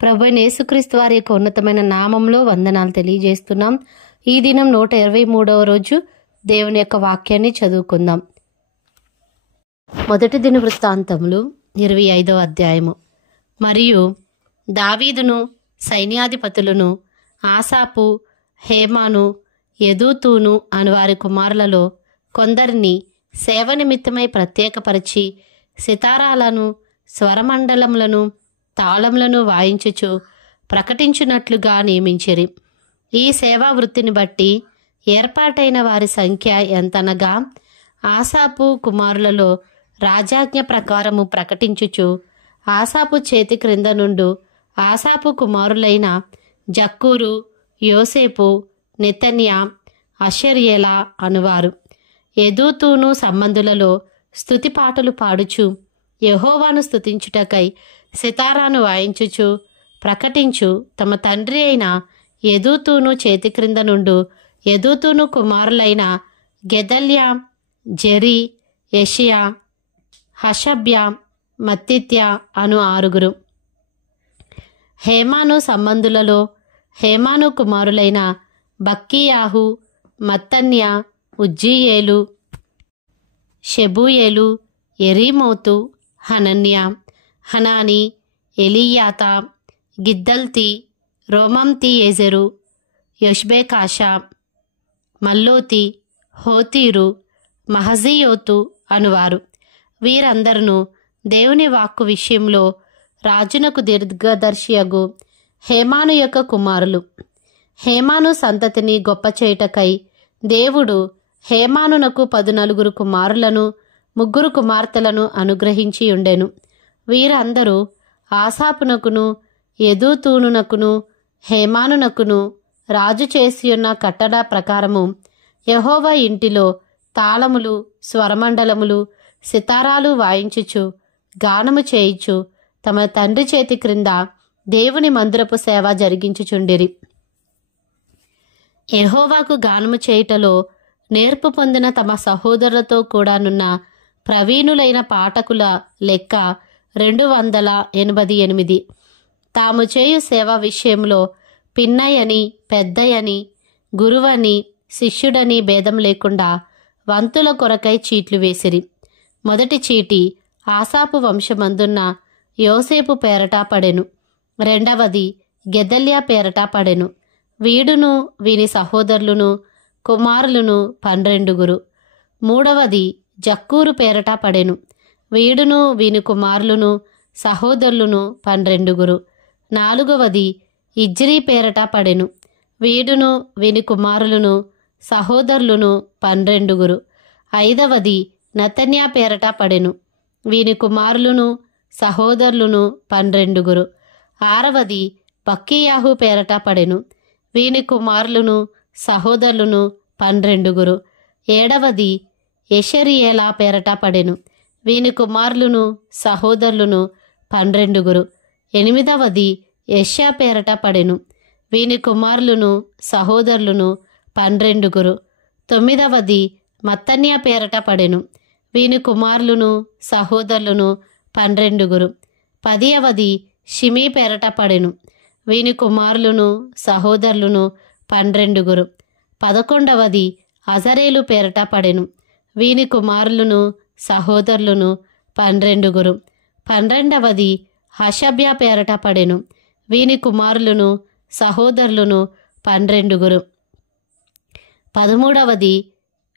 ప్రభువైన యేసుక్రీస్తు వారి యొక్క ఉన్నతమైన నామంలో వందనాలు తెలియజేస్తున్నాం. ఈ దినం 123వ రోజు దేవుని యొక్క వాక్యాన్ని చదువుకుందాం. మొదటి దిన వృత్తాంతములు 25వ అధ్యాయము. మరియు దావీదును సైన్యాధిపతులను ఆసాపు, హేమాను, యెదూతూను అను వారి కుమారులలో కొందరిని సేవ నిమిత్తమై ప్రత్యేకపరిచి సితారాలను, స్వరమండలములను, తాళములను వాయించుచు ప్రకటించున్నట్లుగా నియమించిరి. ఈ సేవా వృత్తిని బట్టి ఏర్పాటైన వారి సంఖ్య ఎంతనగా, ఆసాపు కుమారులలో రాజాజ్ఞ ప్రకారము ప్రకటించుచు ఆసాపు చేతి క్రింద నుండు ఆసాపు కుమారులైన జక్కూరు, యోసేపు, నెతన్యా, అషర్యేలా అనువారు. యెదూతూను సంబంధులలో స్తుతి పాటలు పాడుచు యెహోవాను స్తుతించుటకై సితారాను వాయించుచు ప్రకటించు తమ తండ్రి అయిన యెదూతూను చేతి క్రింద నుండు యెదూతూను కుమారులైన గెదల్యా, జెరి, యెషయా, హషబ్యా, మత్తిత్యా అను 6. హేమాను సంబంధులలో హేమాను కుమారులైన బక్కీయాహు, మత్తన్యా, ఉజ్జీయేలు, షెబూయేలు, యెరీమోతు, హనన్యా, హనాని, ఎలీయాతా, గిద్దల్తి, రోమంతియేజెరు, యొష్బెకాషా, మల్లోతి, హోతీరు, మహజీయోతు అనువారు. వీరందరూ దేవుని వాక్కు విషయంలో రాజునకు దీర్ఘదర్శియగు హేమాను యొక్క కుమారులు. హేమాను సంతతిని గొప్ప చేయుటకై దేవుడు హేమానునకు 14 కుమారులను 3 కుమార్తెలను అనుగ్రహించి ఉండెను. వీరందరూ ఆసాపునకును, యెదూతూనునకును, హేమానునకును రాజు చేసియున్న కట్టడ ప్రకారము యెహోవా ఇంటిలో తాళములు, స్వరమండలములు, సితారాలు వాయించుచు గానము చేయుచు తమ తండ్రి చేతి క్రింద దేవుని మందిరపు సేవ జరిగించుచుండిరి. యెహోవాకు గానము చేయుటలో నేర్పు పొందిన తమ సహోదరులతో కూడానున్న ప్రవీణులైన పాఠకుల లెక్క 288. తాము చేయు సేవ విషయంలో పిన్నయ్యని, పెద్దయ్యని, గురువని, శిష్యుడని భేదం లేకుండా వంతుల కొరకై చీట్లు వేసిరి. మొదటి చీటి ఆసాపు వంశమందున్న యోసేపు పేరట పడెను. రెండవది గెదల్యా పేరట పడెను. వీడును వీని సహోదరులను కుమారులను 12. మూడవది జక్కూరు పేరట పడెను. వీడును వీని కుమారులను సహోదరులను 12. నాలుగవది ఇజ్రీ పేరట పడెను. వీడును వీని కుమారులను సహోదరులను 12. ఐదవది నతన్యా పేరట పడెను. వీని కుమారులను సహోదరులను 12. ఆరవది బక్కీయాహు పేరట పడెను. వీని కుమారులను సహోదరులను 12. ఏడవది యెషర్యేలా పేరట పడెను. వీని కుమారులను సహోదరులను 12. ఎనిమిదవది యెష్యా పేరట పడెను. వీని కుమారులను సహోదరులను 12. తొమ్మిదవది మత్తన్యా పేరట పడెను. వీని కుమారులను సహోదరులను 12. 10వది షిమీ పేరట పడెను. వీని కుమారులను సహోదరులను 12. 11వది అజరేలు పేరట పడెను. వీని కుమారులను సహోదరులను 12. 12వది హషబ్యా పేరట పడెను. వీని కుమారులను సహోదరులను 12. 13వది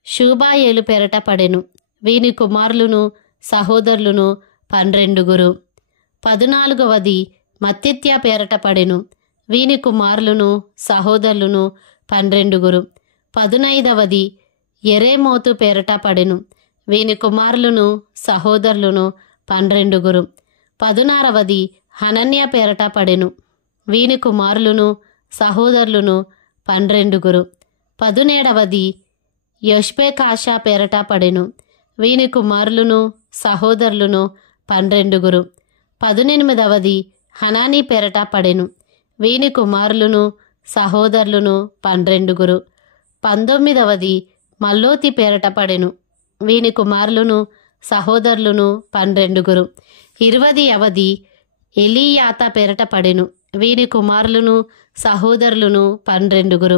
షూబాయేలు పేరట పడెను. వీని కుమారులను సహోదరులను 12. 14వది మత్తిత్యా పేరట పడెను. వీని కుమారులను సహోదరులను 12. 15వది యెరేమోతు పేరట పడెను. వీని కుమారులను సహోదరులను 12. 16వది హనన్యా పేరట పడెను. వీని కుమారులను సహోదరులను 12. 17వది యొష్బెకాషా పేరట పడెను. వీని కుమారులను సహోదరులను 12. 18వది హనానీ పేరట పడెను. వీని కుమారులను సహోదరులను 12. 19వది మల్లోతి పేరట పడెను. వీని కుమారులను సహోదరులను 12. 20వది ఎలీయాతా పేరట పడెను. వీని కుమారులను సహోదరులను 12.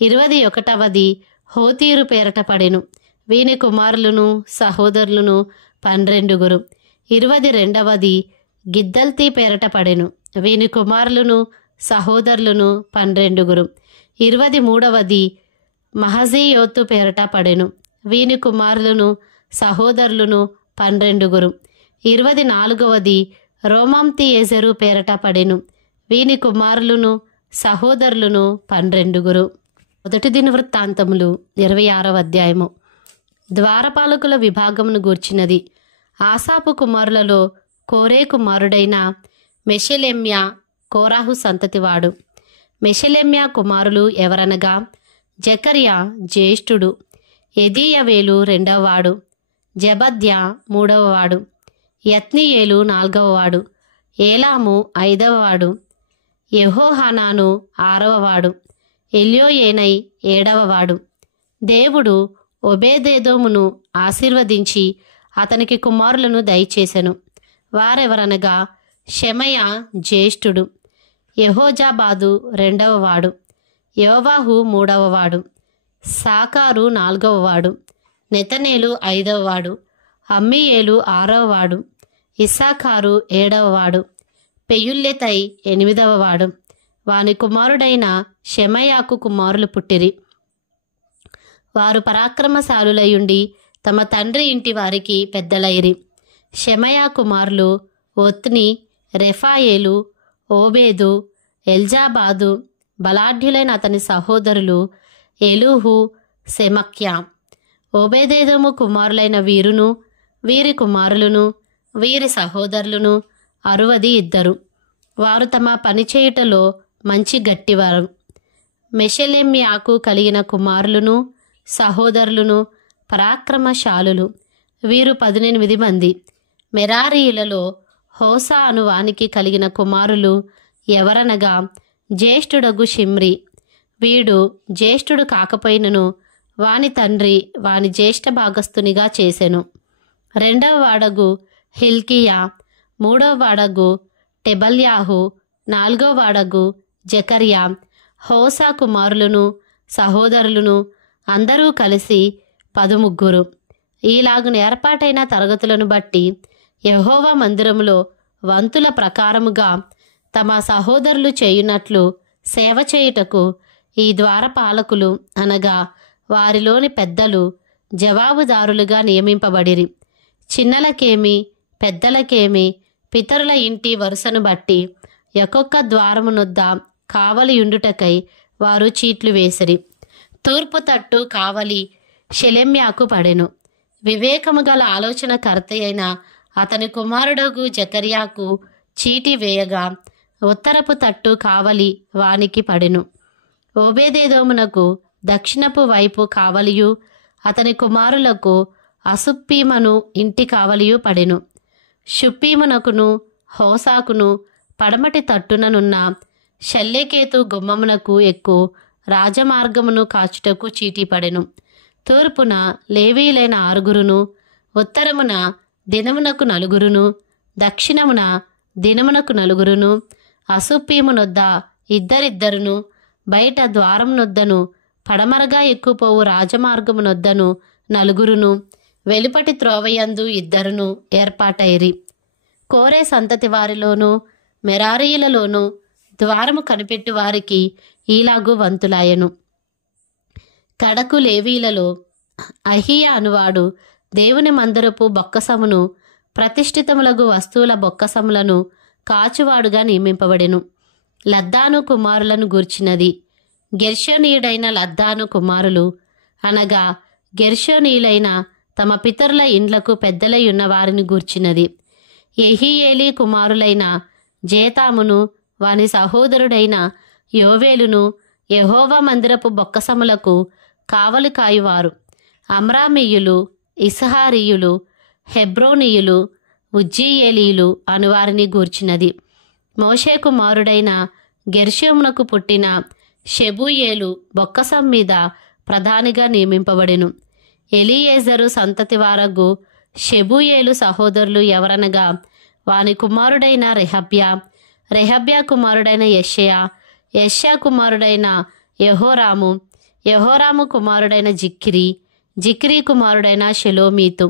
21వది హోతీరు పేరట పడెను. వీని కుమారులను సహోదరులను 12. 22వది గిద్దల్తీ పేరట పడెను. వీని కుమారులను సహోదరులను 12. 23వది మహజీయోతు పేరట పడెను. వీని కుమారులను సహోదరులను 12. 24వది రోమంతియేజరు పేరట పడెను. వీని కుమారులను సహోదరులను 12. మొదటి దినవృత్తాంతములు 26వ అధ్యాయము. ద్వారపాలకుల విభాగమును గూర్చినది. ఆసాపు కుమారులలో కోరే కుమారుడైన మెషెలెమ్యా కోరాహు సంతతివాడు. మెషెలెమ్యా కుమారులు ఎవరనగా జకర్యా జ్యేష్ఠుడు, ఎదీయవేలు 2వవాడు, జబద్యా 3వవాడు, యత్నియేలు 4వవాడు, ఏలాము 5వవాడు, యెహోహానాను 6వవాడు, ఎల్యోయేనై 7వవాడు. దేవుడు ఒబేదెదోమును ఆశీర్వదించి అతనికి కుమారులను దయచేసెను. వారెవరనగా షెమయా జ్యేష్ఠుడు, యెహోజాబాదు 2వవాడు, యోవాహు 3వవాడు, సాకారు 4వవాడు, నెతనేలు 5వవాడు, అమ్మీయేలు 6వవాడు, ఇస్సాకారు 7వవాడు, పెయుల్లెతై 8వవాడు. వాని కుమారుడైన షెమయాకు కుమారులు పుట్టిరి. వారు పరాక్రమశాలులయుండి తమ తండ్రి ఇంటి వారికి పెద్దలైరి. షెమయా కుమారులు ఒత్ని, రెఫాయేలు, ఓబేదు, ఎల్జాబాదు. బలాఢ్యులైన అతని సహోదరులు ఎలూహు, సెమక్యా. ఓబేదేదోము కుమారులైన వీరును, వీరి కుమారులను, వీరి సహోదరులను 62. వారు తమ పనిచేయుటలో మంచి గట్టివారు. మెషెలెమ్యాకు కలిగిన కుమారులను సహోదరులను పరాక్రమశాలులు. వీరు 18 మంది. మెరారీయులలో హోసా అను వానికి కలిగిన కుమారులు ఎవరనగా జ్యేష్ఠుడగు షిమ్రి. వీడు జ్యేష్ఠుడు కాకపోయినను వాని తండ్రి వాని జ్యేష్ఠ భాగస్థునిగా చేసెను. 2వవాడగు హిల్కియా, 3వవాడగు టెబల్యాహు, 4వవాడగు జకర్యా. హోసా కుమారులను సహోదరులను అందరూ కలిసి 13. ఈలాగున ఏర్పాటైన తరగతులను బట్టి యెహోవా మందిరములో వంతుల ప్రకారముగా తమ సహోదరులు చేయునట్లు సేవ చేయుటకు ఈ ద్వారపాలకులు అనగా వారిలోని పెద్దలు జవాబుదారులుగా నియమింపబడిరి. చిన్నలకేమి పెద్దలకేమి పితరుల ఇంటి వరుసను బట్టి ఒక్కొక్క ద్వారమునొద్ద కావలియుండుటకై వారు చీట్లు వేసిరి. తూర్పు తట్టు కావలి షెలెమ్యాకు పడెను. వివేకము గల ఆలోచనకర్త అయిన అతని కుమారుడగు జకర్యాకు చీటి వేయగా ఉత్తరపు తట్టు కావలి వానికి పడెను. ఓబేదేదోమునకు దక్షిణపు వైపు కావలియు అతని కుమారులకు అసుప్పీమను ఇంటి కావలియు పడెను. షుప్పీమునకును హోసాకును పడమటి తట్టుననున్న షల్లెకేతు గుమ్మమునకు ఎక్కువ రాజమార్గమును కాచుటకు చీటీ పడెను. తూర్పున లేవీలైన 6, ఉత్తరమున దినమునకు 4, దక్షిణమున దినమునకు 4, అసుప్పీమునొద్ద 2, బయట ద్వారమునొద్దను పడమరగా ఎక్కుపోవు రాజమార్గమునొద్దను 4, వెలుపటి త్రోవయందు 2 ఏర్పాటైరి. కోరే సంతతి వారిలోనూ మెరారీయులలోనూ ద్వారము కనిపెట్టు వారికి ఈలాగు వంతులాయను. కడకు లేవీలలో అహియా అనువాడు దేవుని మందిరపు బొక్కసమును ప్రతిష్ఠితములగు వస్తువుల బొక్కసములను కాచువాడుగా నియమింపబడెను. లద్దాను కుమారులను గూర్చినది. గెర్షోనీయుడైన లద్దాను కుమారులు అనగా గెర్షోనీయులైన తమ పితరుల ఇండ్లకు పెద్దలై ఉన్న వారిని గూర్చినది. యెహీయేలీ కుమారులైన జేతామును వాని సహోదరుడైన యోవేలును యెహోవా మందిరపు బొక్కసములకు కావలి కాయువారు. అమ్రామీయులు, ఇస్హారీయులు, హెబ్రోనీయులు, ఉజ్జీయేలీయులు అనువారిని గూర్చినది. మోషే కుమారుడైన గెర్షోమునకు పుట్టిన షెబూయేలు బొక్కసం మీద ప్రధానిగా నియమింపబడెను. ఎలీయేజరు సంతతి వారగు షెబూయేలు సహోదరులు ఎవరనగా వాని కుమారుడైన రెహబ్యా, రెహబ్యా కుమారుడైన యెషయా, యెషయా కుమారుడైన యెహోరాము, యెహోరాము కుమారుడైన జిక్రీ, జిక్రీ కుమారుడైన షెలోమీతు.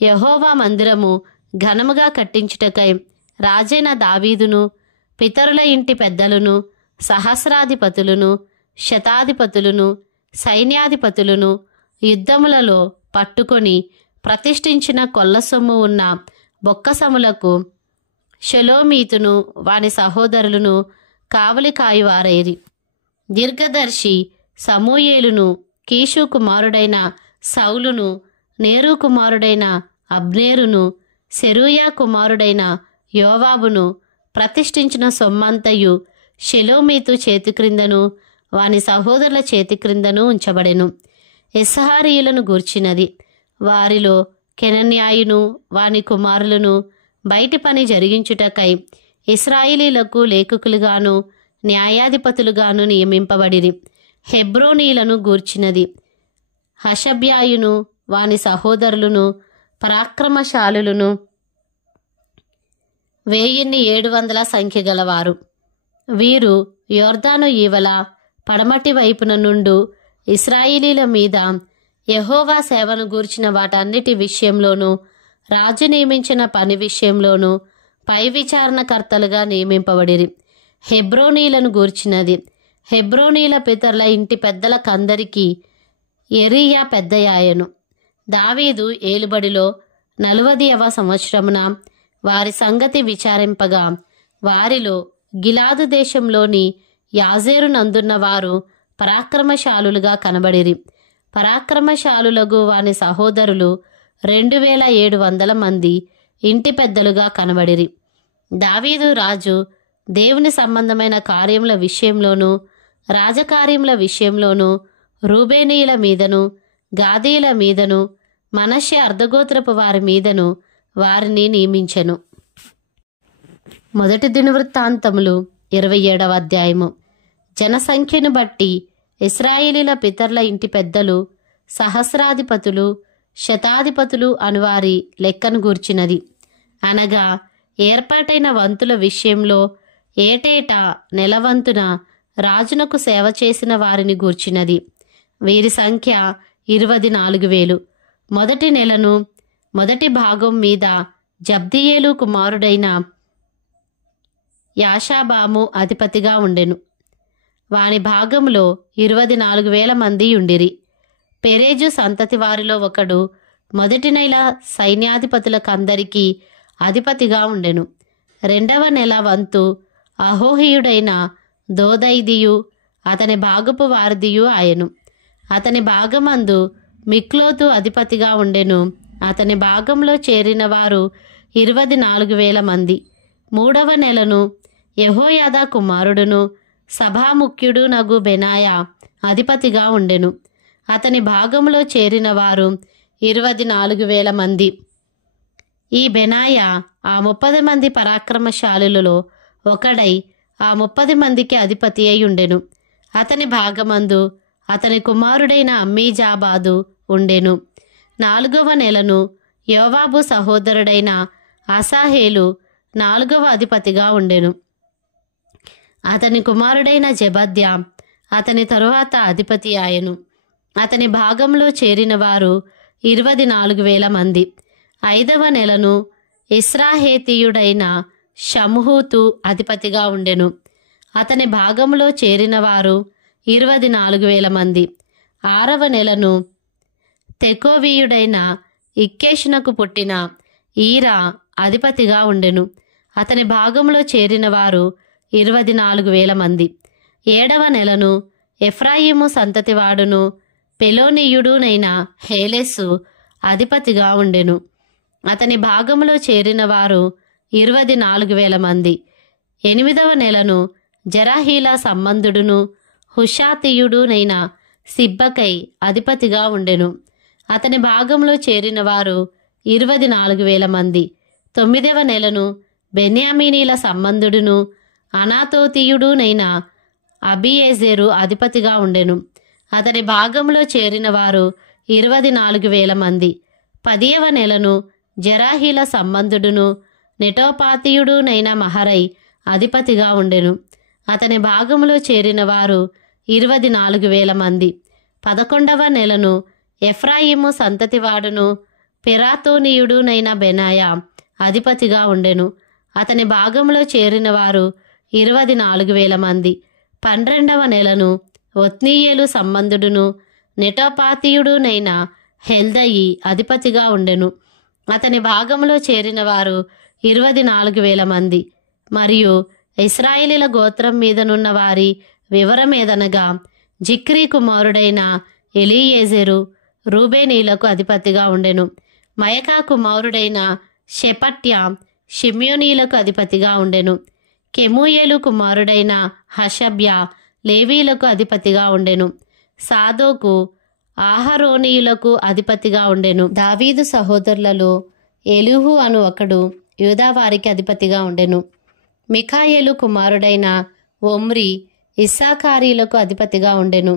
యెహోవా మందిరము ఘనముగా కట్టించుటకై రాజైన దావీదును, పితరుల ఇంటి పెద్దలను, సహస్రాధిపతులను, శతాధిపతులను, సైన్యాధిపతులను యుద్ధములలో పట్టుకొని ప్రతిష్ఠించిన కొల్లసొమ్ము ఉన్న బొక్కసములకు షెలోమీతును వాని సహోదరులను కావలి కాయువారైరి. దీర్ఘదర్శి సమూయేలును, కీషు కుమారుడైన సౌలును, నేరు కుమారుడైన అబ్నేరును, సెరూయా కుమారుడైన యోవాబును ప్రతిష్ఠించిన సొమ్మంతయు షెలోమీతు చేతి క్రిందను వాని సహోదరుల చేతి క్రిందను ఉంచబడెను. ఇస్హారీయులను గూర్చినది. వారిలో కెనన్యాయును వాని కుమారులను బయటి పని జరిగించుటకై ఇశ్రాయేలీలకు లేఖకులుగాను న్యాయాధిపతులుగాను నియమింపబడిరి. హెబ్రోనీలను గూర్చినది. హషబ్యాయును వాని సహోదరులను పరాక్రమశాలులను 1700 సంఖ్య గలవారు. వీరు యోర్దాను ఈవల పడమటి వైపున నుండు ఇశ్రాయేలీల మీద యెహోవా సేవను గూర్చిన వాటన్నిటి విషయంలోనూ రాజు నియమించిన పని విషయంలోనూ పై విచారణకర్తలుగా నియమింపబడిరి. హెబ్రోనీలను గూర్చినది. హెబ్రోనీల పితరుల ఇంటి పెద్దలకందరికీ యెరీయా పెద్దయాయను. దావీదు ఏలుబడిలో 40వ సంవత్సరమున వారి సంగతి విచారింపగా వారిలో గిలాదు దేశంలోని యాజేరు నందున్న వారు పరాక్రమశాలులుగా కనబడిరి. పరాక్రమశాలులకు వాని సహోదరులు 2700 మంది ఇంటి పెద్దలుగా కనబడిరి. దావీదు రాజు దేవుని సంబంధమైన కార్యముల విషయంలోనూ రాజకార్యముల విషయంలోనూ రూబేనీయుల మీదను గాదీయుల మీదను మనష్షే అర్ధగోత్రపు వారి మీదను వారిని నియమించెను. మొదటి దినవృత్తాంతములు 27వ అధ్యాయము. జనసంఖ్యను బట్టి ఇశ్రాయేలీల పితరుల ఇంటి పెద్దలు, సహస్రాధిపతులు, శతాధిపతులు అనువారి లెక్కను గూర్చినది. అనగా ఏర్పాటైన వంతుల విషయంలో ఏటేటా నెలవంతున రాజునకు సేవ చేసిన వారిని గూర్చినది. వీరి సంఖ్య 24,000. మొదటి నెలను మొదటి భాగం మీద జబ్దియేలు కుమారుడైన యాషాబాము అధిపతిగా ఉండెను. వాని భాగంలో 24,000 మంది ఉండిరి. పెరేజు సంతతి వారిలో ఒకడు మొదటి నెల సైన్యాధిపతులకందరికీ అధిపతిగా ఉండెను. 2వ నెల వంతు అహోహియుడైన దోదైదియు అతని భాగపు వారిదియు ఆయను. అతని భాగమందు మిక్లోతు అధిపతిగా ఉండెను. అతని భాగంలో చేరిన వారు 24,000 మంది. 3వ నెలను యెహోయాదా కుమారుడును సభాముఖ్యుడు నగు బెనాయా అధిపతిగా ఉండెను. అతని భాగంలో చేరిన వారు 24,000 మంది. ఈ బెనాయా ఆ 30 మంది పరాక్రమశాలులలో ఒకడై ఆ 30 మందికి అధిపతి అయి ఉండెను. అతని భాగమందు అతని కుమారుడైన అమ్మీజాబాదు ఉండెను. 4వ నెలను యోవాబు సహోదరుడైన అసాహేలు 4వ అధిపతిగా ఉండెను. అతని కుమారుడైన జెబద్యా అతని తరువాత అధిపతి ఆయను. అతని భాగంలో చేరిన వారు 24,000 మంది. 5వ నెలను ఇస్రాహేతీయుడైన షమ్హూతు అధిపతిగా ఉండెను. అతని భాగంలో చేరిన వారు 24,000 మంది. 6వ నెలను తెకోవీయుడైన ఇక్కేషునకు పుట్టిన ఈరా అధిపతిగా ఉండెను. అతని భాగంలో చేరిన వారు 24,000 మంది. 7వ నెలను ఎఫ్రాయిము సంతతివాడును పెలోనీయుడునైన హేలెసు అధిపతిగా ఉండెను. అతని భాగంలో చేరిన వారు 24,000 మంది. 8వ నెలను జరాహీల సంబంధుడును హుషాతీయుడునైన సిబ్బకై అధిపతిగా ఉండెను. అతని భాగంలో చేరిన వారు 24,000 మంది. 9వ నెలను బెన్యామీనీల సంబంధుడును అనాతోతీయుడునైన అబియేజెరు అధిపతిగా ఉండెను. అతని భాగంలో చేరిన వారు 24,000 మంది. 10వ నెలను జరాహీల సంబంధుడును నెటోపాతీయుడునైన మహరై అధిపతిగా ఉండెను. అతని భాగములో చేరిన వారు 24,000 మంది. 11వ నెలను ఎఫ్రాయిము సంతతివాడును పిరాతోనీయుడునైన బెనాయా అధిపతిగా ఉండెను. అతని భాగంలో చేరిన వారు 24,000 మంది. 12వ నెలను ఒత్నీయేలు సంబంధుడును నెటోపాతీయుడునైన హెల్దయి అధిపతిగా ఉండెను. అతని భాగంలో చేరిన వారు 24,000 మంది. మరియు ఇశ్రాయేలీల గోత్రం మీదనున్న వారి వివరమేదనగా, జిక్రీ కుమారుడైన ఎలీయేజెరు రూబేనీలకు అధిపతిగా ఉండెను. మయకా కుమారుడైన షెపట్య షిమ్యోనీలకు అధిపతిగా ఉండెను. కెమూయేలు కుమారుడైన హషబ్య లేవీలకు అధిపతిగా ఉండెను. సాదోకు ఆహరోనీయులకు అధిపతిగా ఉండెను. దావీదు సహోదరులలో ఎలీహు అను ఒకడు యూదావారికి అధిపతిగా ఉండెను. మిఖాయేలు కుమారుడైన ఒమ్రి ఇస్సాకారీలకు అధిపతిగా ఉండెను.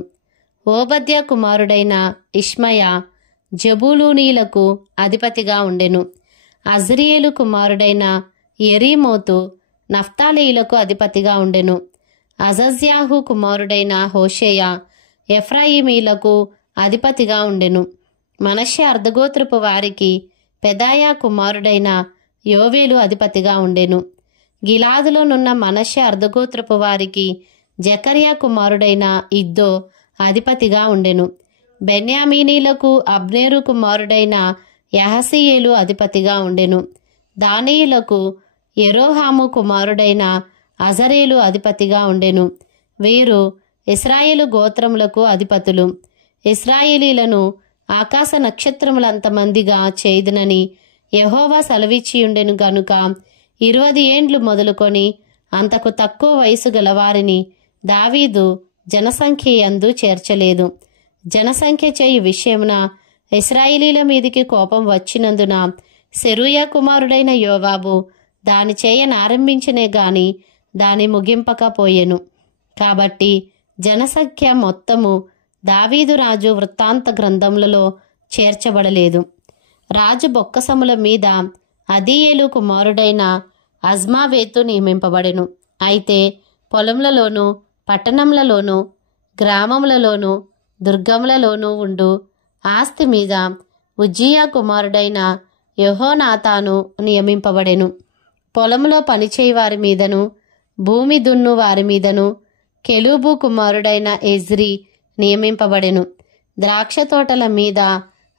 ఓబద్య కుమారుడైన ఇష్మయ జబూలూనీలకు అధిపతిగా ఉండెను. అజ్రియేలు కుమారుడైన యెరీమోతు నఫ్తాలీలకు అధిపతిగా ఉండెను. అజజ్యాహు కుమారుడైన హోషేయ ఎఫ్రాయిమీలకు అధిపతిగా ఉండెను. మనష్షే అర్ధగోత్రపు వారికి పెదాయా కుమారుడైన యోవేలు అధిపతిగా ఉండెను. గిలాదులోనున్న మనష్షే అర్ధగోత్రపు వారికి జకర్యా కుమారుడైన ఇద్దో అధిపతిగా ఉండెను. బెన్యామీనీలకు అబ్నేరు కుమారుడైన యహసీయేలు అధిపతిగా ఉండెను. దానీయులకు యెరోహాము కుమారుడైన అజరేలు అధిపతిగా ఉండెను. వీరు ఇశ్రాయేలు గోత్రములకు అధిపతులు. ఇశ్రాయేలీలను ఆకాశ నక్షత్రములంతమందిగా చేయుదునని యెహోవా సెలవిచ్చియుండెను గనుక 20 ఏండ్లు మొదలుకొని అంతకు తక్కువ వయసు గలవారిని దావీదు జనసంఖ్య యందు చేర్చలేదు. జనసంఖ్య చేయు విషయమున ఇశ్రాయేలీల మీదికి కోపం వచ్చినందున సెరూయా కుమారుడైన యోవాబు దాని చేయనారంభించనే గాని దాని ముగింపకపోయెను. కాబట్టి జనసంఖ్య మొత్తము దావీదు రాజు వృత్తాంత గ్రంథములలో చేర్చబడలేదు. రాజు బొక్కసముల మీద అదీయేలు కుమారుడైన అజ్మావేతు నియమింపబడెను. అయితే పొలములలోను పట్టణములలోను గ్రామములలోను దుర్గములలోనూ ఉండు ఆస్తి మీద ఉజ్జియా కుమారుడైన యెహోనాతాను నియమింపబడెను. పొలములో పనిచేయి వారి మీదను భూమి దున్ను వారి మీదను కెలూబు కుమారుడైన ఎజ్రి నియమింపబడెను. ద్రాక్ష తోటల మీద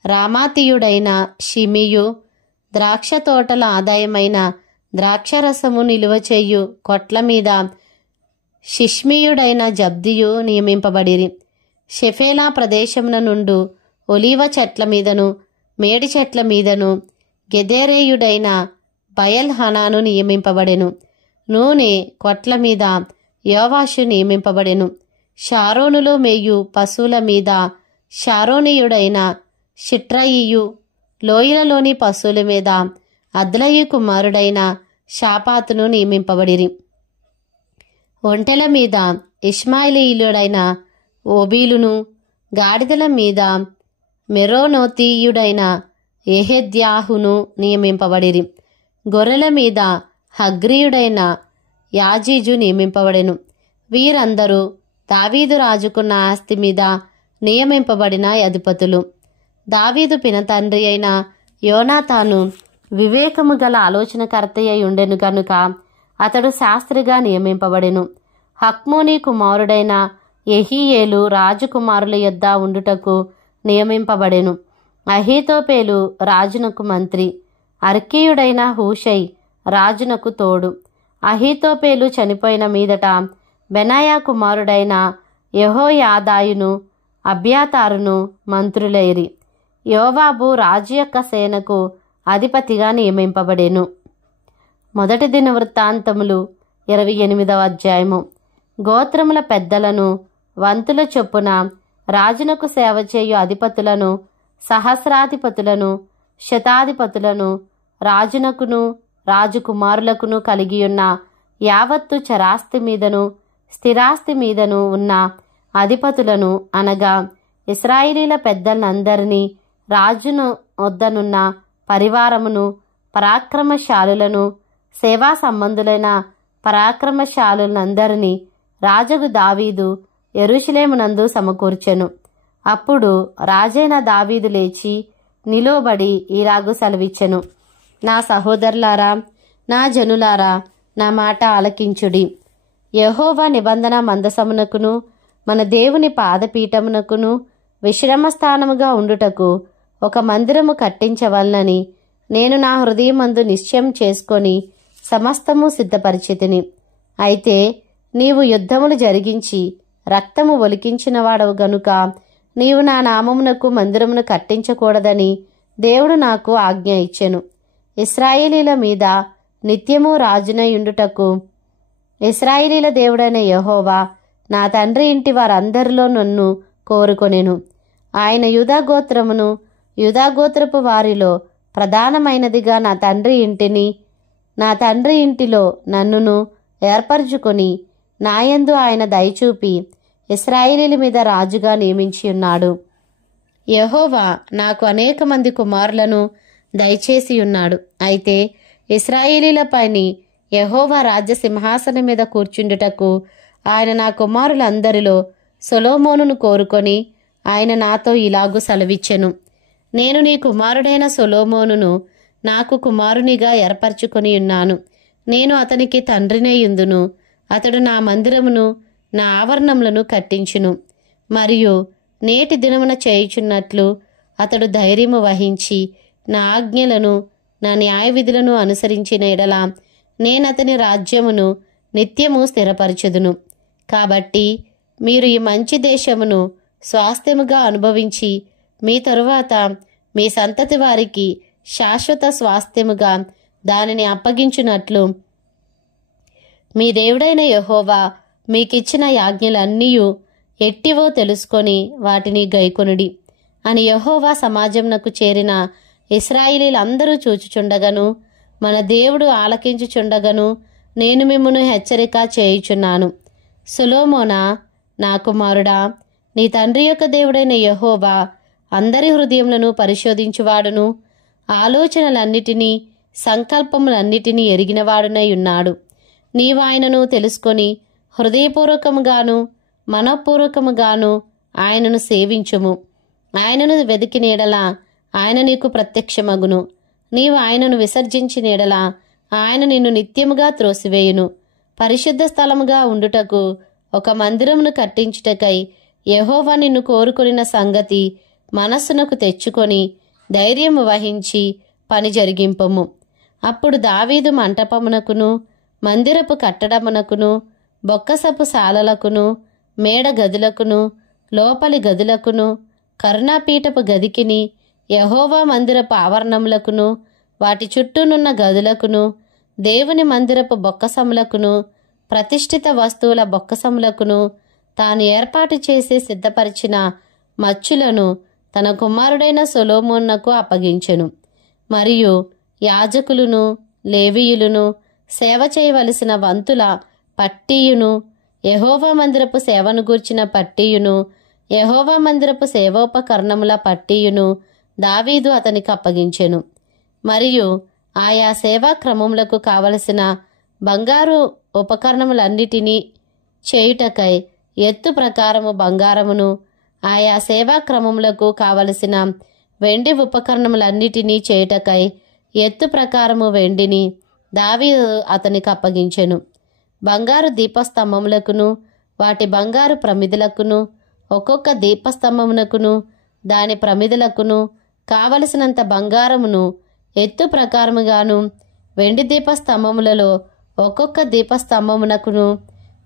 రామాతీయుడైన షిమియు, ద్రాక్ష తోటల ఆదాయమైన ద్రాక్షరసము నిలువ చేయు కొట్ల మీద షిష్మీయుడైన జబ్దియు నియమింపబడిరి. షెఫేలా ప్రదేశమున నుండు ఒలీవ చెట్ల మీదను మేడి చెట్ల మీదను గెదేరేయుడైన బయల్ హనాను నియమింపబడెను. నూనె కొట్ల మీద యోవాషు నియమింపబడెను. షారోనులో మేయు పశువుల మీద షారోనీయుడైన షిట్రయియు, లోయలలోని పశువుల మీద అద్లయి కుమారుడైన షాపాతును నియమింపబడిరి. ఒంటెల మీద ఇష్మాయిలీయుడైన ఓబీలును, గాడిదల మీద మెరోనోతీయుడైన యెహెద్యాహును నియమింపబడిరి. గొర్రెల మీద హగ్రీయుడైన యాజీజు నియమింపబడెను. వీరందరూ దావీదు రాజుకున్న ఆస్తి మీద నియమింపబడిన అధిపతులు. దావీదు పినతండ్రి అయిన యోనాతాను వివేకము గల ఆలోచనకర్త అయి ఉండెను కనుక అతడు శాస్త్రిగా నియమింపబడెను. హక్మోని కుమారుడైన యెహీయేలు రాజకుమారుల యొద్ద ఉండుటకు నియమింపబడెను. అహీతోపేలు రాజునకు మంత్రి, అర్కీయుడైన హూషై రాజునకు తోడు. అహీతోపేలు చనిపోయిన మీదట బెనాయా కుమారుడైన యెహోయాదాయును అబ్యాతారును మంత్రులైరి. యోవాబు రాజు యొక్క సేనకు అధిపతిగా నియమింపబడెను. మొదటి దినవృత్తాంతములు 28వ అధ్యాయము. గోత్రముల పెద్దలను వంతుల చొప్పున రాజునకు సేవ చేయు అధిపతులను, సహస్రాధిపతులను, శతాధిపతులను, రాజునకును రాజకుమారులకును కలిగియున్న యావత్తు చరాస్తి మీదను స్థిరాస్తి మీదను ఉన్న అధిపతులను అనగా ఇశ్రాయేలీల పెద్దలందరినీ, రాజును వద్దనున్న పరివారమును, పరాక్రమశాలులను, సేవా సంబంధులైన పరాక్రమశాలులందరినీ రాజుగు దావీదు యెరూషలేమునందు సమకూర్చెను. అప్పుడు రాజైన దావీదు లేచి నిలువబడి ఈలాగు సెలవిచ్చెను: నా సహోదరులారా, నా జనులారా, నా మాట ఆలకించుడి. యెహోవా నిబంధన మందసమునకును మన దేవుని పాదపీఠమునకును విశ్రమస్థానముగా ఉండుటకు ఒక మందిరము కట్టించవలనని నేను నా హృదయమందు నిశ్చయం చేసుకొని సమస్తము సిద్ధపరిచితిని. అయితే నీవు యుద్ధములు జరిగించి రక్తము ఒలికించిన వాడవు గనుక నీవు నా నామమునకు మందిరమును కట్టించకూడదని దేవుడు నాకు ఆజ్ఞ ఇచ్చెను. ఇశ్రాయేలీల మీద నిత్యము రాజునై ఉండుటకు ఇశ్రాయేలీల దేవుడైన యెహోవా నా తండ్రి ఇంటి వారందరిలో నన్ను కోరుకొనెను. ఆయన యూదాగోత్రమును యూదాగోత్రపు వారిలో ప్రధానమైనదిగా నా తండ్రి ఇంటిలో నన్నును ఏర్పరచుకొని నాయందు ఆయన దయచూపి ఇశ్రాయేలీల మీద రాజుగా నియమించి ఉన్నాడు. యెహోవా నాకు అనేక మంది కుమారులను దయచేసి ఉన్నాడు. అయితే ఇశ్రాయేలీలపైని యెహోవా రాజ్య సింహాసనం మీద కూర్చుండుటకు ఆయన నా కుమారులందరిలో సొలొమోనును కోరుకొని ఆయన నాతో ఇలాగు సెలవిచ్చెను: నేను నీ కుమారుడైన సొలొమోనును నాకు కుమారునిగా ఏర్పరచుకొని ఉన్నాను. నేను అతనికి తండ్రినేయుందును. అతడు నా మందిరమును నా ఆవరణములను కట్టించును. మరియు నేటి దినమున చేయుచున్నట్లు అతడు ధైర్యము వహించి నా ఆజ్ఞలను నా న్యాయ విధులను అనుసరించిన ఎడల నేనతని రాజ్యమును నిత్యము స్థిరపరచుదును. కాబట్టి మీరు ఈ మంచి దేశమును స్వాస్థ్యముగా అనుభవించి మీ తరువాత మీ సంతతి వారికి శాశ్వత స్వాస్థ్యముగా దానిని అప్పగించున్నట్లు మీ దేవుడైన యెహోవా మీకిచ్చిన యాజ్ఞలన్నీయు ఎట్టివో తెలుసుకొని వాటిని గైకొనుడి అని యెహోవా సమాజమునకు చేరిన ఇశ్రాయేలీలందరూ చూచుచుండగను మన దేవుడు ఆలకించుచుండగను నేను మిమ్మును హెచ్చరిక చేయుచున్నాను. సొలొమోనా, నా కుమారుడా, నీ తండ్రి యొక్క దేవుడైన యెహోవా అందరి హృదయములను పరిశోధించువాడును ఆలోచనలన్నిటినీ సంకల్పములన్నిటినీ ఎరిగినవాడునై ఉన్నాడు. నీవు ఆయనను తెలుసుకొని హృదయపూర్వకముగాను మనఃపూర్వకముగాను ఆయనను సేవించుము. ఆయనను వెదికిన ఎడల ఆయన నీకు ప్రత్యక్షమగును. నీవు ఆయనను విసర్జించిన ఎడల ఆయన నిన్ను నిత్యముగా త్రోసివేయును. పరిశుద్ధ స్థలముగా ఉండుటకు ఒక మందిరమును కట్టించుటకై యెహోవా నిన్ను కోరుకొనిన సంగతి మనస్సునకు తెచ్చుకొని ధైర్యము వహించి పని జరిగింపము. అప్పుడు దావీదు మంటపమునకును మందిరపు కట్టడమునకును బొక్కసపు శాలలకును మేడ గదులకును లోపలి గదులకును కరుణాపీఠపు గదికిని యెహోవా మందిరపు ఆవరణములకును వాటి చుట్టూనున్న గదులకును దేవుని మందిరపు బొక్కసములకును ప్రతిష్ఠిత వస్తువుల బొక్కసములకును తాను ఏర్పాటు చేసి సిద్ధపరిచిన మచ్చులను తన కుమారుడైన సొలొమోనునకు అప్పగించెను. మరియు యాజకులును లేవీయులును సేవ చేయవలసిన వంతుల పట్టీయును యెహోవా మందిరపు సేవను గూర్చిన పట్టీయును యెహోవా మందిరపు సేవోపకరణముల పట్టీయును దావీదు అతనికి అప్పగించెను. మరియు ఆయా సేవా క్రమములకు కావలసిన బంగారు ఉపకరణములన్నిటినీ చేయుటకై ఎత్తు ప్రకారము బంగారమును ఆయా సేవా క్రమములకు కావలసిన వెండి ఉపకరణములన్నిటినీ చేయుటకై ఎత్తు ప్రకారము వెండిని దావీదు అతనికి అప్పగించెను. బంగారు దీపస్తంభములకును వాటి బంగారు ప్రమిదలకును ఒక్కొక్క దీపస్తంభమునకును దాని ప్రమిదలకును కావలసినంత బంగారమును ఎత్తు ప్రకారముగాను వెండి దీపస్తంభములలో ఒక్కొక్క దీపస్తంభమునకును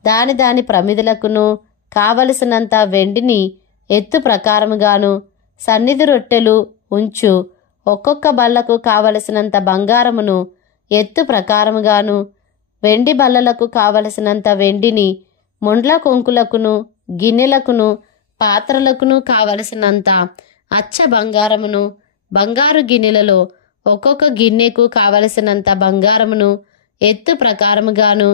దాని ప్రమిదలకును కావలసినంత వెండిని ఎత్తు ప్రకారముగాను సన్నిధి రొట్టెలు ఉంచు ఒక్కొక్క బల్లకు కావలసినంత బంగారమును ఎత్తు ప్రకారముగాను వెండి బల్లలకు కావలసినంత వెండిని ముండ్ల కొంకులకును గిన్నెలకును పాత్రలకును కావలసినంత అచ్చ బంగారమును బంగారు గిన్నెలలో ఒక్కొక్క గిన్నెకు కావలసినంత బంగారమును ఎత్తు ప్రకారముగాను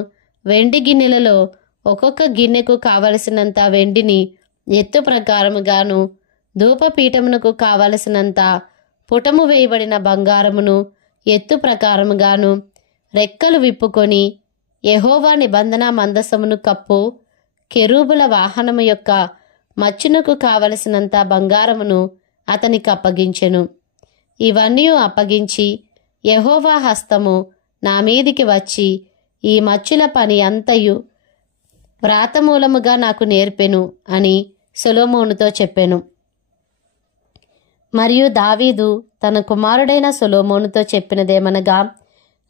వెండి గిన్నెలలో ఒక్కొక్క గిన్నెకు కావలసినంత వెండిని ఎత్తు ప్రకారముగాను ధూపపీఠమునకు కావలసినంత పుటము వేయబడిన బంగారమును ఎత్తు ప్రకారముగాను రెక్కలు విప్పుకొని యెహోవా నిబంధన మందసమును కప్పు కెరూబుల వాహనము యొక్క మచ్చునకు కావలసినంత బంగారమును అతనికి అప్పగించెను. ఇవన్నీ అప్పగించి, యెహోవా హస్తము నా మీదికి వచ్చి ఈ మచ్చుల పని అంతయు వ్రాతమూలముగా నాకు నేర్పెను అని సొలొమోనుతో చెప్పెను. మరియు దావీదు తన కుమారుడైన సొలొమోనుతో చెప్పినదేమనగా,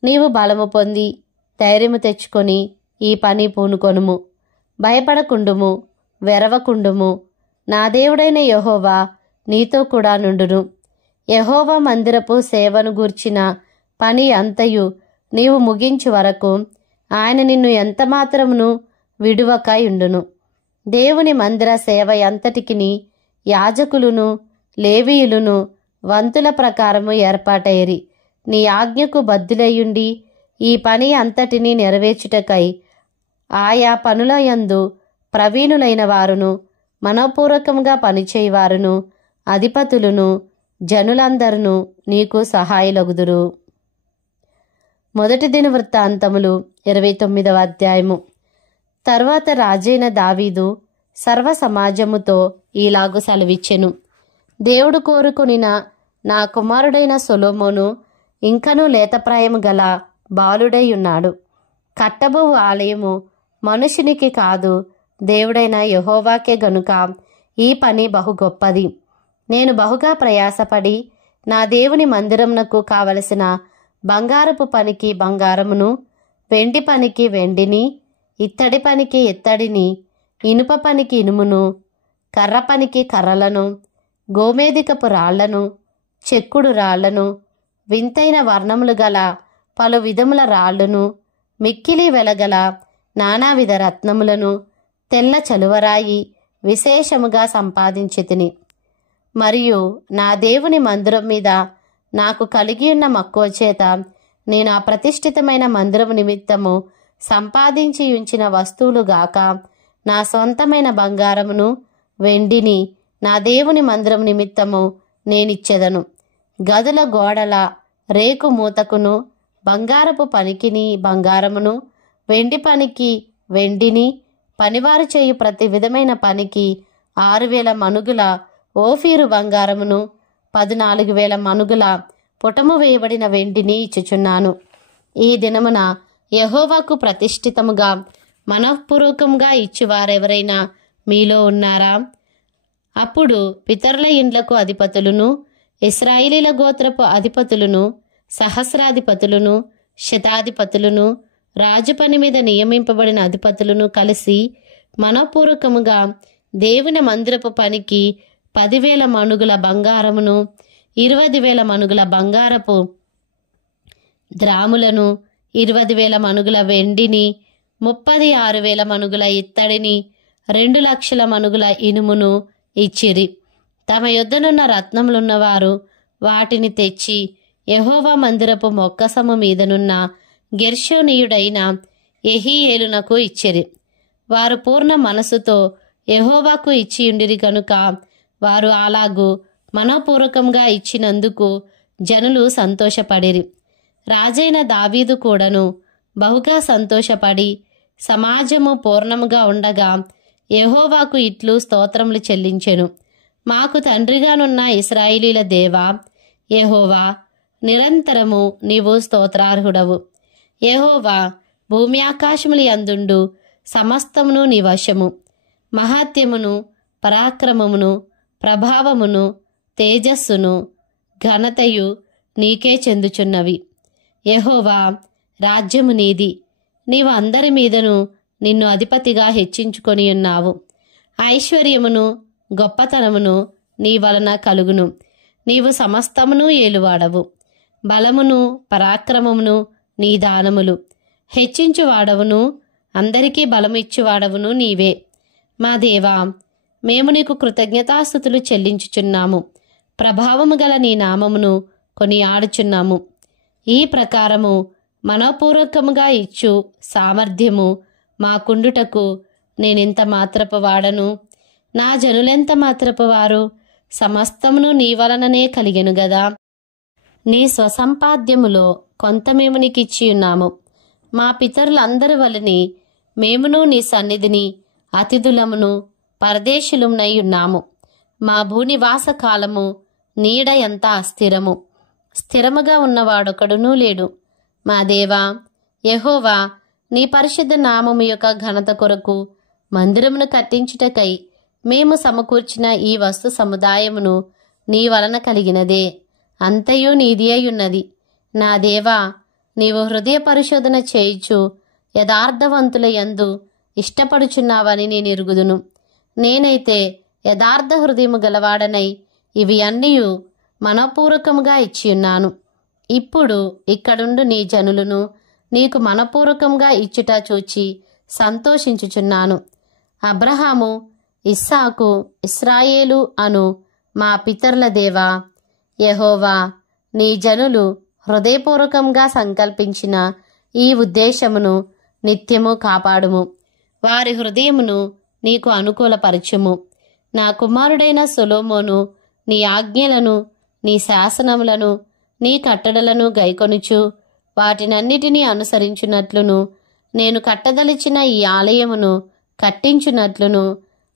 నీవు బలము పొంది ధైర్యము తెచ్చుకొని ఈ పని పూనుకొనుము. భయపడకుండుము, వెరవకుండుము. నా దేవుడైన యెహోవా నీతో కూడా నుండును. యెహోవా మందిరపు సేవను గూర్చిన పని అంతయు నీవు ముగించు వరకు ఆయన నిన్ను ఎంతమాత్రమును విడువక ఉండును. దేవుని మందిర సేవ అంతటికిని యాజకులును లేవీయులును వంతుల ప్రకారము ఏర్పాటైరి. నీ ఆజ్ఞకు బద్దులయ్యుండి ఈ పని అంతటిని నెరవేర్చుటకై ఆయా పనుల యందు ప్రవీణులైన వారును మనపూర్వకంగా పనిచేయవారును అధిపతులును జనులందరూ నీకు సహాయులగుదురు. మొదటి దినవృత్తాంతములు 29వ అధ్యాయము. తర్వాత రాజైన దావీదు సర్వ సమాజముతో ఈలాగు సెలవిచ్చెను. దేవుడు కోరుకొనిన నా కుమారుడైన సొలొమోను ఇంకనూ లేతప్రాయము గల బాలుడై ఉన్నాడు. కట్టబోవు ఆలయము మనుషునికి కాదు, దేవుడైన యెహోవాకే గనుక ఈ పని బహు గొప్పది. నేను బహుగా ప్రయాసపడి నా దేవుని మందిరమునకు కావలసిన బంగారపు పనికి బంగారమును, వెండి పనికి వెండిని, ఇత్తడి పనికి ఇత్తడిని, ఇనుప పనికి ఇనుమును, కర్ర పనికి కర్రలను, గోమేధికపు రాళ్లను, చెక్కుడు రాళ్లను, వింతైన వర్ణములు గల పలు విధముల రాళ్లను, మిక్కిలి వెలగల నానావిధ రత్నములను, తెల్ల చలువరాయి విశేషముగా సంపాదించితిని. మరియు నా దేవుని మందిరం మీద నాకు కలిగి ఉన్న మక్కువ చేత నేను ఆ ప్రతిష్ఠితమైన మందిరము నిమిత్తము సంపాదించి ఉంచిన వస్తువులు గాక నా సొంతమైన బంగారమును వెండిని నా దేవుని మందిరం నిమిత్తము నేనిచ్చెదను. గదుల గోడల రేకు మూతకును బంగారపు పనికిని బంగారమును, వెండి పనికి వెండిని, పనివారు చేయు ప్రతి విధమైన పనికి 6,000 మణుగుల ఓఫీరు బంగారమును, 14,000 మణుగుల పుటము వేయబడిన వెండిని ఇచ్చుచున్నాను. ఈ దినమున యెహోవాకు ప్రతిష్ఠితముగా మనఃపూర్వకంగా ఇచ్చువారెవరైనా మీలో ఉన్నారా? అప్పుడు పితరుల ఇండ్లకు అధిపతులను, ఇశ్రాయేలీల గోత్రపు అధిపతులను, సహస్రాధిపతులను, శతాధిపతులను, రాజు పని మీద నియమింపబడిన అధిపతులను కలిసి మనఃపూర్వకముగా దేవుని మందిరపు పనికి 10,000 మణుగుల బంగారమును, 20,000 మణుగుల బంగారపు ద్రాములను, 20,000 మణుగుల వెండిని, 36,000 మణుగుల ఇత్తడిని, 2,00,000 మణుగుల ఇనుమును ఇచ్చిరి. తమ యొద్దనున్న రత్నములున్నవారు వాటిని తెచ్చి యెహోవా మందిరపు మొక్కసము మీదనున్న గెర్షోనీయుడైన యెహీయేలునకు ఇచ్చిరి. వారు పూర్ణ మనసుతో యెహోవాకు ఇచ్చియుండిరి కనుక వారు అలాగూ మనఃపూర్వకంగా ఇచ్చినందుకు జనులు సంతోషపడిరి. రాజైన దావీదు కూడాను బహుగా సంతోషపడి సమాజము పూర్ణముగా ఉండగా యెహోవాకు ఇట్లు స్తోత్రములు చెల్లించెను. మాకు తండ్రిగానున్న ఇశ్రాయేలీల దేవా యెహోవా, నిరంతరము నీవు స్తోత్రార్హుడవు. యెహోవా, భూమి ఆకాశములు యందుండు సమస్తమును నీ వశము. మహాత్యమును, పరాక్రమమును, ప్రభావమును, తేజస్సును, ఘనతయు నీకే చెందుచున్నవి. యెహోవా, రాజ్యము నీది. నీవు అందరి మీదను నిన్ను అధిపతిగా హెచ్చించుకొని ఉన్నావు. ఐశ్వర్యమును గొప్పతనమును నీ వలన కలుగును. నీవు సమస్తమును ఏలువాడవు. బలమును పరాక్రమమును నీ దానములు. హెచ్చించువాడవును అందరికీ బలమిచ్చువాడవును నీవే. మా దేవా, మేము నీకు కృతజ్ఞతాస్తుతులు చెల్లించుచున్నాము. ప్రభావము గల నీ నామమును కొనియాడుచున్నాము. ఈ ప్రకారము మనఃపూర్వకముగా ఇచ్చు సామర్థ్యము మాకుండుటకు నేనెంత మాత్రపు వాడను, నా జనులెంత మాత్రపు వారు. సమస్తమును నీ వలననే కలిగెను గదా. నీ స్వసంపాద్యములో కొంత మేము నీకు ఇచ్చి ఉన్నాము. మా పితరులందరి వలని మేమును నీ సన్నిధిని అతిథులమును పరదేశులమునై ఉన్నాము. మా భూనివాస కాలము నీడ ఎంత అస్థిరము, స్థిరముగా ఉన్నవాడొకడునూ లేడు. మా దేవా యెహోవా, నీ పరిశుద్ధ నామము యొక్క ఘనత కొరకు మందిరమును కట్టించుటకై మేము సమకూర్చిన ఈ వస్తు సముదాయమును నీ వలన కలిగినదే, అంతయు నీది అయ్యున్నది. నా దేవా, నీవు హృదయ పరిశోధన చేయుచు యథార్థవంతుల యందు ఇష్టపడుచున్నావని నేను ఎరుగుదును. నేనైతే యథార్థ హృదయము గలవాడనై ఇవి అన్నీయు మనపూర్వకముగా ఇచ్చియున్నాను. ఇప్పుడు ఇక్కడుండు నీ జనులను నీకు మనపూర్వకంగా ఇచ్చుట చూచి సంతోషించుచున్నాను. అబ్రహాము, ఇస్సాకు, ఇశ్రాయేలు అను మా పితరుల దేవా యెహోవా, నీ జనులు హృదయపూర్వకంగా సంకల్పించిన ఈ ఉద్దేశమును నిత్యము కాపాడుము. వారి హృదయమును నీకు అనుకూలపరచుము. నా కుమారుడైన సొలొమోను నీ ఆజ్ఞలను, నీ శాసనములను, నీ కట్టడలను గైకొనుచు వాటినన్నిటినీ అనుసరించున్నట్లును, నేను కట్టదలిచిన ఈ ఆలయమును కట్టించున్నట్లును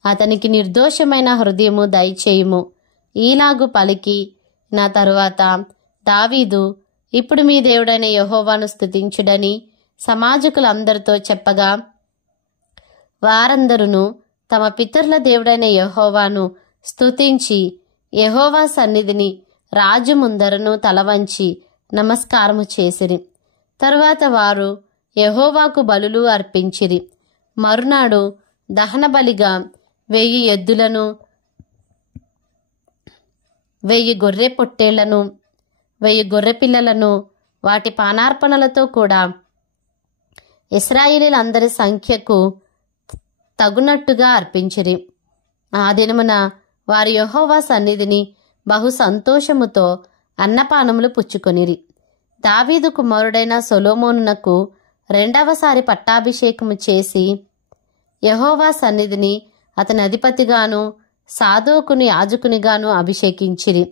అతనికి నిర్దోషమైన హృదయము దయచేయుము. ఈలాగు పలికి నా తరువాత దావీదు, ఇప్పుడు మీ దేవుడైన యెహోవాను స్తుతించుడని సమాజకులందరితో చెప్పగా, వారందరూ తమ పితరుల దేవుడైన యెహోవాను స్తుతించి యెహోవా సన్నిధిని రాజు ముందరను తలవంచి నమస్కారము చేసిరి. తరువాత వారు యెహోవాకు బలులు అర్పించిరి. మరునాడు దహన బలిగా 1000 ఎద్దులను, 1000 గొర్రె పొట్టేళ్లను, 1000 గొర్రె పిల్లలను వాటి పానార్పణలతో కూడా ఇశ్రాయేలీలందరి సంఖ్యకు తగునట్టుగా అర్పించిరి. ఆ దినమున వారు యెహోవా సన్నిధిని బహు సంతోషముతో అన్నపానములు పుచ్చుకొనిరి. దావీదు కుమారుడైన సొలొమోనునకు 2వసారి పట్టాభిషేకము చేసి యెహోవా సన్నిధిని అతని అధిపతిగాను సాదోకుని యాజకునిగాను అభిషేకించిరి.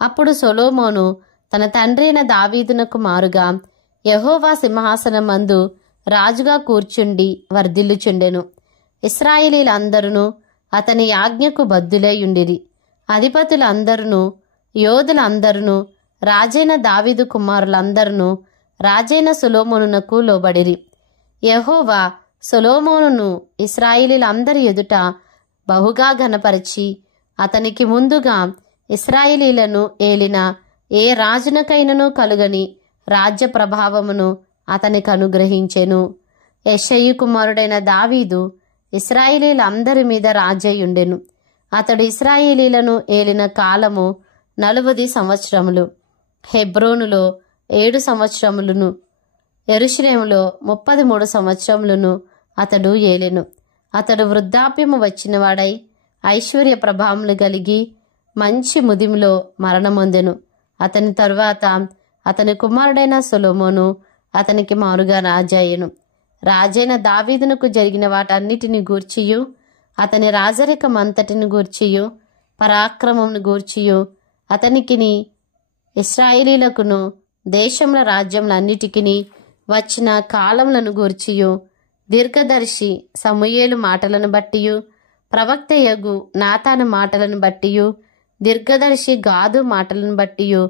అప్పుడు సొలొమోను తన తండ్రి అయిన దావీదునకు మారుగా యెహోవా సింహాసనమందు రాజుగా కూర్చుండి వర్ధిల్లుచుండెను. ఇశ్రాయేలీలందరూ అతని ఆజ్ఞకు బద్దులైయుండిరి. అధిపతులందరూ, యోధులందరూ, రాజైన దావీదు కుమారులందరూ రాజైన సొలొమోనునకు లోబడిరి. యెహోవా సొలొమోనును ఇశ్రాయేలీలందరి ఎదుట బహుగా ఘనపరిచి అతనికి ముందుగా ఇశ్రాయేలీలను ఏలిన ఏ రాజునకైనను కలుగని రాజ్య ప్రభావమును అతనికి అనుగ్రహించెను. యెషయి కుమారుడైన దావీదు ఇశ్రాయేలీలందరి మీద రాజయ్యుండెను. అతడు ఇశ్రాయేలీలను ఏలిన కాలము 40 సంవత్సరములు. హెబ్రోనులో 7 సంవత్సరములను, యెరూషలేములో 33 సంవత్సరములను అతడు ఏలెను. అతడు వృద్ధాప్యము వచ్చినవాడై ఐశ్వర్య ప్రభావములు కలిగి మంచి ముదిమిలో మరణమొందెను. అతని తరువాత అతని కుమారుడైన సొలొమోను అతనికి మారుగా రాజయ్యెను. రాజైన దావీదునకు జరిగిన వాటన్నిటిని గూర్చియు, అతని రాజరికమంతటిని గూర్చియు, పరాక్రమమును గూర్చియు, అతనికిని ఇశ్రాయేలీలకును దేశముల రాజ్యములన్నిటికిని వచ్చిన కాలములను గూర్చియు, దీర్ఘదర్శి సమూయేలు మాటలను బట్టియు, ప్రవక్తయగు నాతాను మాటలను బట్టియు, దీర్ఘదర్శి గాదు మాటలను బట్టియు